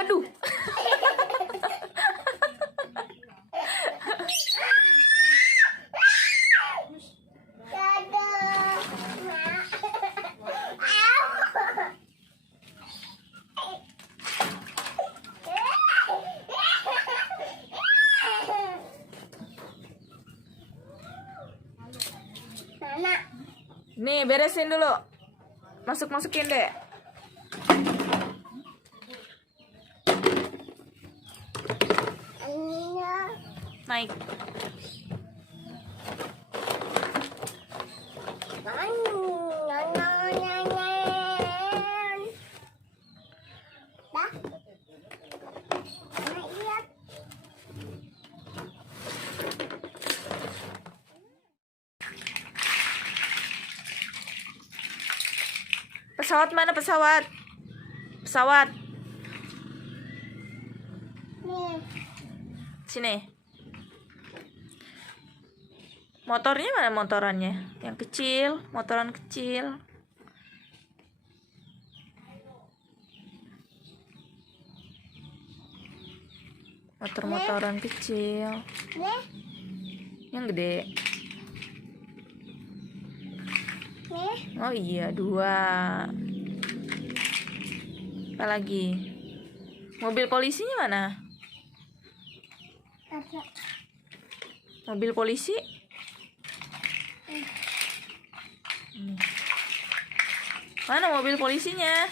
Aduh. Nih, beresin dulu. Masukin deh. Naik. Pesawat mana pesawat? Pesawat. Sini. Motornya mana motorannya? Yang kecil, motoran kecil. Motor-motoran kecil. Yang gede. Oh iya, 2. Apa lagi? Mobil polisinya mana? Mobil polisi? Mana mobil polisinya?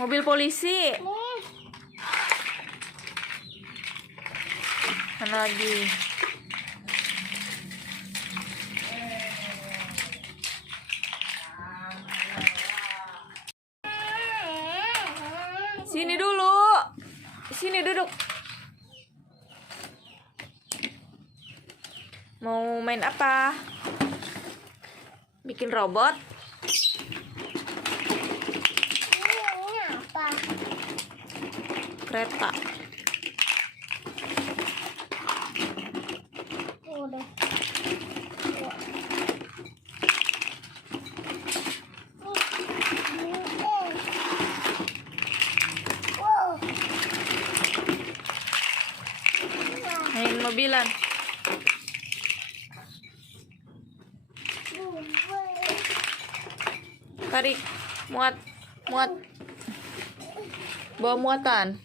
Mobil polisi. Mana lagi? Sini dulu. Sini duduk. Mau main apa? Bikin robot? Ini apa? Kereta. Udah. Main mobilan. Tarik, muat. Bawa muatan.